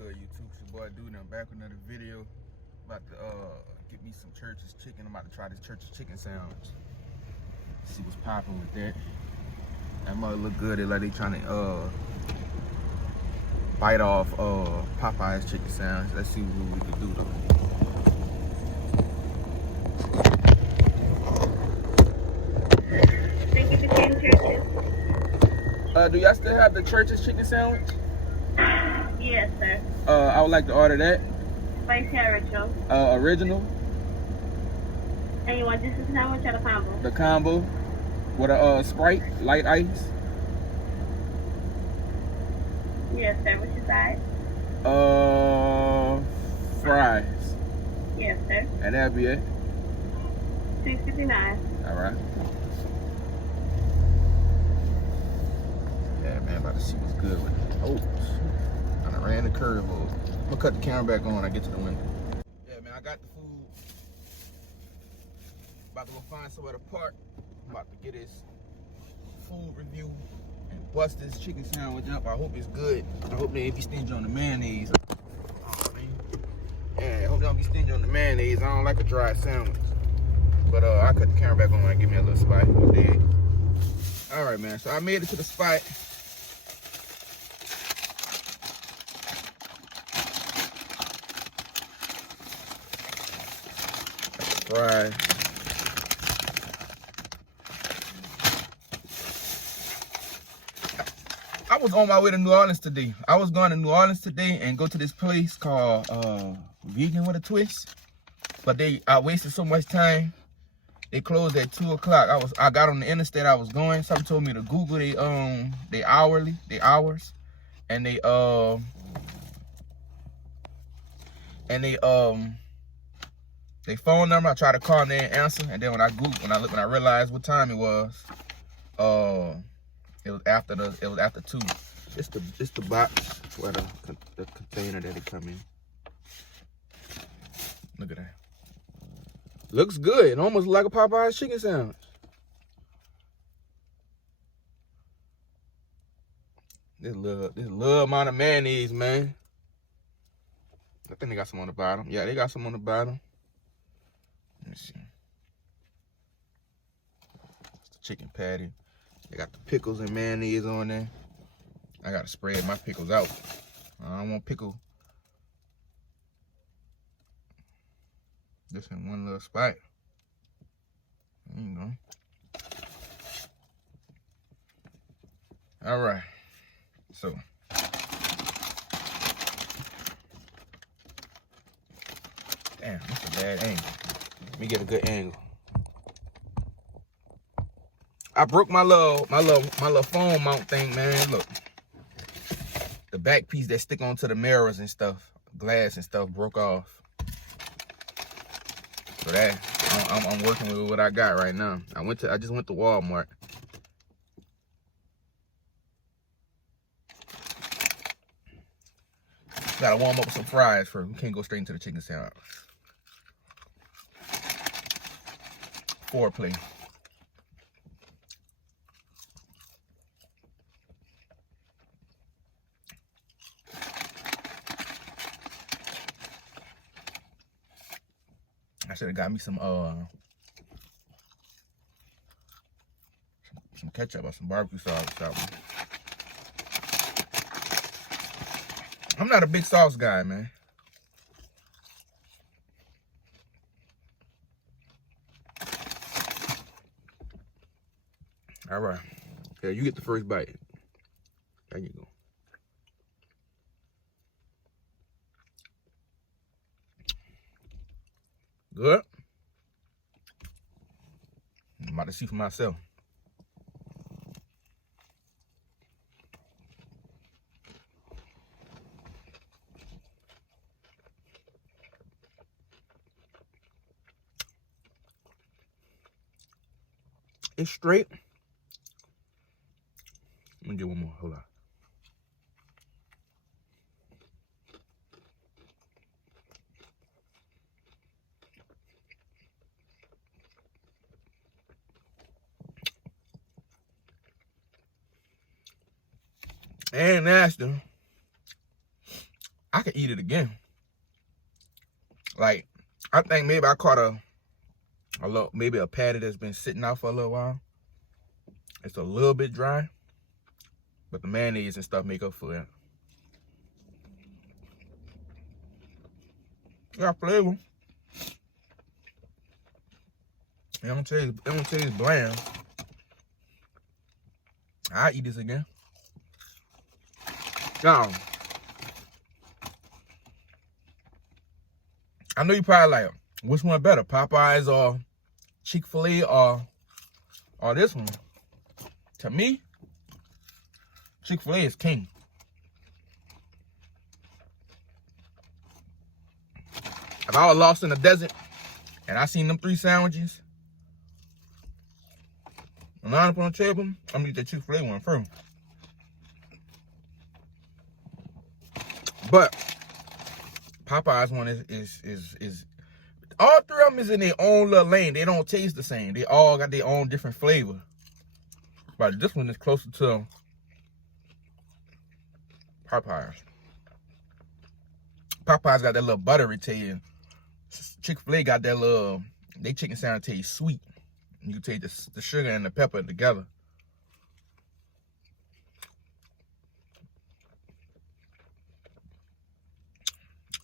good, YouTube? It's your boy Dude. I'm back with another video. About to get me some Church's chicken. I'm about to try this Church's chicken sandwich. See what's popping with that. That mother look good. They like they trying to bite off Popeye's chicken sandwich. Let's see what we can do though. Thank you for getting Church's. Do y'all still have the Church's chicken sandwich? Yes, sir. I would like to order that. Spicy original. Original. And you want just a sandwich or the combo? The combo with a Sprite, light ice. Yes, sir. What's your size? Fries. Yes, sir. And that'll be it. $6.59. All right. Yeah, man, about to see what's good with it. Oh, I done ran the curve over. I'm gonna cut the camera back on when I get to the window. Yeah, man, I got the food. About to go find somewhere to park. I'm about to get this food review and bust this chicken sandwich up. I hope it's good. I hope they ain't be stingy on the mayonnaise. Oh, man. Yeah, I hope they don't be stingy on the mayonnaise. I don't like a dry sandwich. But I cut the camera back on when I give me a little spot. All right, man. So I made it to the spot. Right. I was on my way to New Orleans today. I was going to New Orleans today and go to this place called Vegan with a Twist. But I wasted so much time. They closed at 2 o'clock. I got on the interstate I was going. Something told me to Google they hours. And they phone number. I tried to call and they didn't answer. And then when I realized what time it was after 2. It's the box where the container that it come in. Look at that. Looks good. It almost like a Popeye's chicken sandwich. This little amount of mayonnaise, man. I think they got some on the bottom. Yeah, they got some on the bottom. Let me see. It's the chicken patty. They got the pickles and mayonnaise on there. I gotta spread my pickles out. I don't want pickle. Just in one little spot. There you go. All right. So. Damn, that's a bad angle. Let me get a good angle. I broke my little phone mount thing, man. Look. The back piece that stick onto the mirrors and stuff, glass and stuff broke off. So that I'm working with what I got right now. I just went to Walmart. Gotta warm up with some fries first. We can't go straight into the chicken sandwich. Foreplay. I should have got me some ketchup or some barbecue sauce or something. I'm not a big sauce guy, man. All right. Yeah, you get the first bite. There you go. Good. I'm about to see for myself. It's straight. Let me get one more. Hold on. And nasty. I could eat it again. Like, I think maybe I caught maybe a patty that's been sitting out for a little while. It's a little bit dry, but the mayonnaise and stuff make up for it. Got flavor. It don't taste bland. I eat this again. Now, I know you probably like, which one better, Popeyes or Chick-fil-A or this one? To me, Chick-fil-A is king. If I was lost in the desert and I seen them 3 sandwiches, and I put on the table, I'm gonna eat the Chick-fil-A one first. But Popeyes one is all 3 of them is in their own little lane. They don't taste the same. They all got their own different flavor. But this one is closer to Popeyes. Popeyes got that little buttery taste. Chick-fil-A got that little, they chicken sandwich taste sweet. You can take the sugar and the pepper together.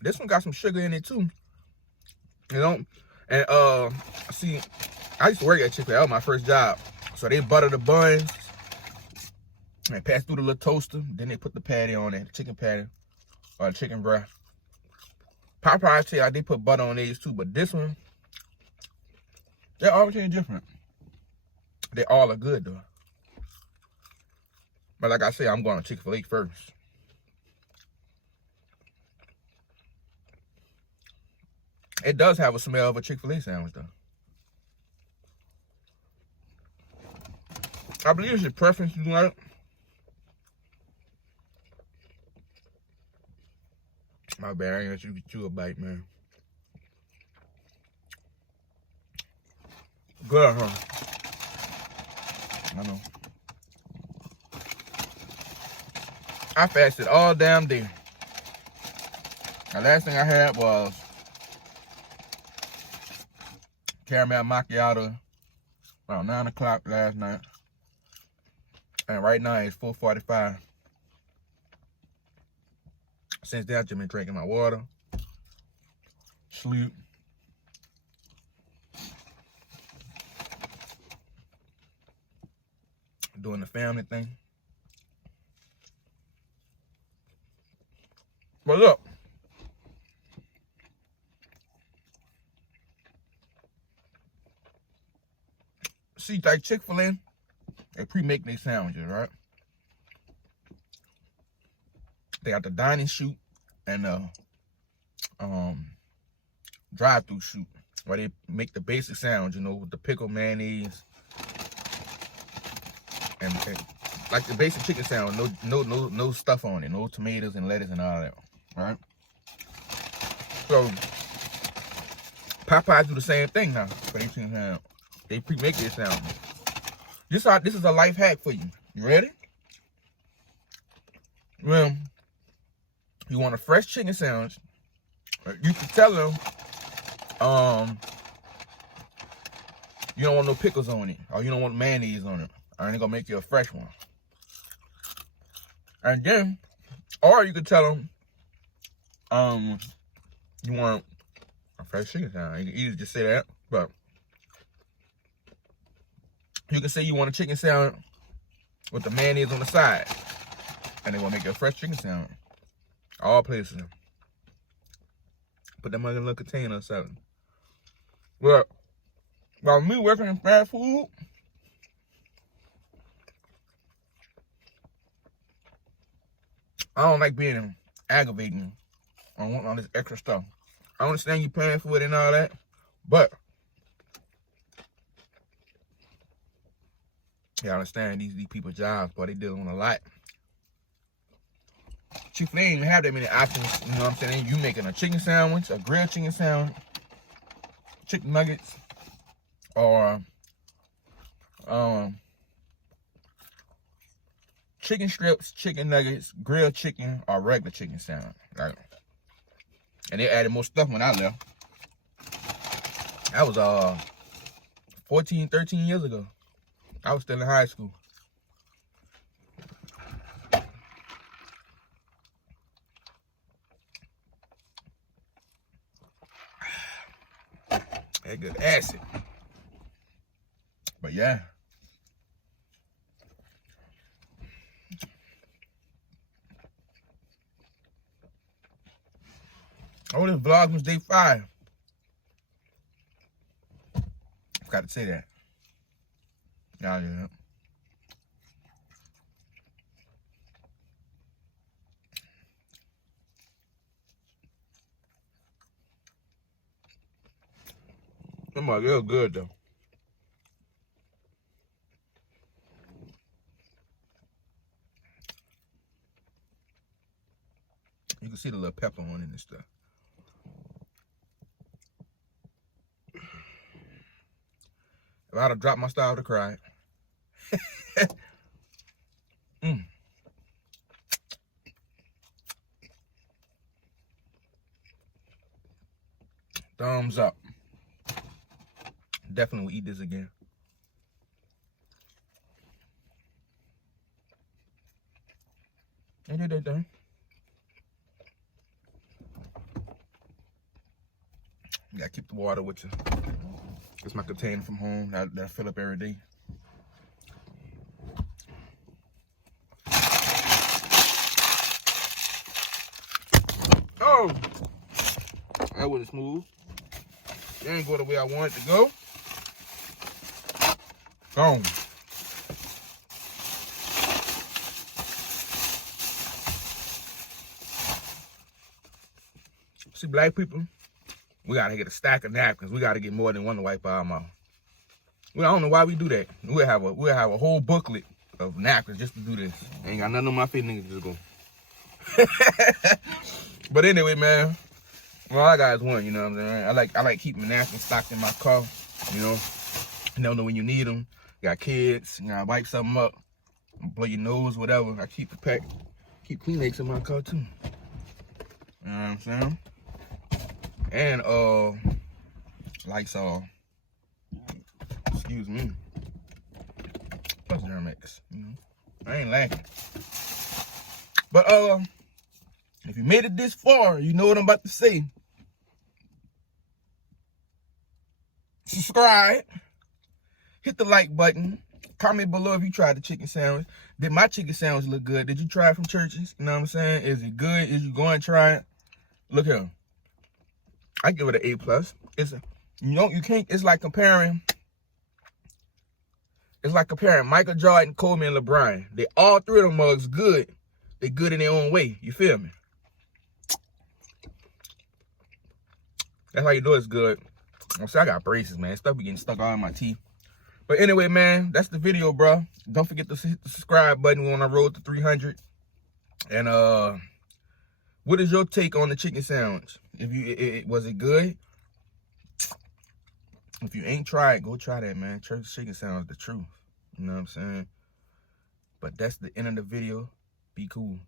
This one got some sugar in it too. You know? And see, I used to work at Chick-fil-A. That was my first job. So they butter the buns and pass through the little toaster. Then they put the patty on it, the chicken patty or the chicken breast. Popeyes tell you they put butter on these too, but this one, they're all different. They all are good though. But like I said, I'm going to Chick-fil-A first. It does have a smell of a Chick-fil-A sandwich though. I believe it's your preference, you like. My bad, I ain't let you get you a bite, man. Good, huh? I know. I fasted all damn day. The last thing I had was caramel macchiato around 9 o'clock last night. And right now it's 4:45. Since then, I've just been drinking my water, sleep, doing the family thing. But look, see, like Chick-fil-A, they pre-make their sandwiches, right? They got the dining chute and the drive-through chute where they make the basic sandwich, you know, with the pickle, mayonnaise, and like the basic chicken sandwich, no stuff on it, no tomatoes and lettuce and all that, right? So Popeyes do the same thing now for their chicken sandwich. They pre-make their sandwich. This is a life hack for you. You ready? Well, you want a fresh chicken sandwich, you can tell them you don't want no pickles on it, or you don't want mayonnaise on it, or they're gonna make you a fresh one. And then, or you could tell them you want a fresh chicken sandwich. You can either just say that, but you can say you want a chicken sandwich with the mayonnaise on the side, and they're gonna make you a fresh chicken sandwich. All places. Put them in a little container or something. Well, while me working in fast food, I don't like being aggravating on wanting all this extra stuff. I understand you paying for it and all that, but yeah, I understand these people's jobs, but they dealing with a lot. Chick-fil-A ain't even have that many options, you know what I'm saying? You making a chicken sandwich, a grilled chicken sandwich, chicken nuggets, or chicken strips, chicken nuggets, grilled chicken, or regular chicken sandwich. Right? And they added more stuff when I left. That was 14, 13 years ago. I was still in high school. That good acid. But yeah. Oh, this Vlogmas day 5. Forgot to say that. Yeah. Them are real good though. You can see the little pepper on it and stuff. If I'd have dropped my style, I would have cried. Thumbs up. Definitely will eat this again. They did their thing. You gotta keep the water with you. It's my container from home that I fill up every day. Oh! That wasn't smooth. It ain't go the way I want it to go. Gone. See, black people, we gotta get a stack of napkins. We gotta get more than one to wipe our mouth. Well, I don't know why we do that. We'll have a whole booklet of napkins just to do this. Ain't got nothing on my feet, niggas just go. But anyway, man, well, all I got is one, you know what I'm saying? I like keeping napkins stocked in my car, you know. You never know when you need them. You got kids, you gotta wipe something up, blow your nose, whatever. I keep the pack, keep Kleenex in my car too. You know what I'm saying? And Lysol. Excuse me. Plus Germex, you know. I ain't lacking. But if you made it this far, you know what I'm about to say. Subscribe. Hit the like button. Comment below if you tried the chicken sandwich. Did my chicken sandwich look good? Did you try it from Church's? You know what I'm saying? Is it good? Is you going to try it? Look here. I give it an A+. It's a, you can't. It's like comparing Michael Jordan, Kobe, and LeBron. They all three of them mugs good. They good in their own way. You feel me? That's how you know it's good. I got braces, man. Stuff be getting stuck all in my teeth. But anyway, man, that's the video, bro. Don't forget to hit the subscribe button. We're on the road to 300. And what is your take on the chicken sandwich? Was it good? If you ain't tried, go try that, man. Church chicken sandwich, the truth. You know what I'm saying? But that's the end of the video. Be cool.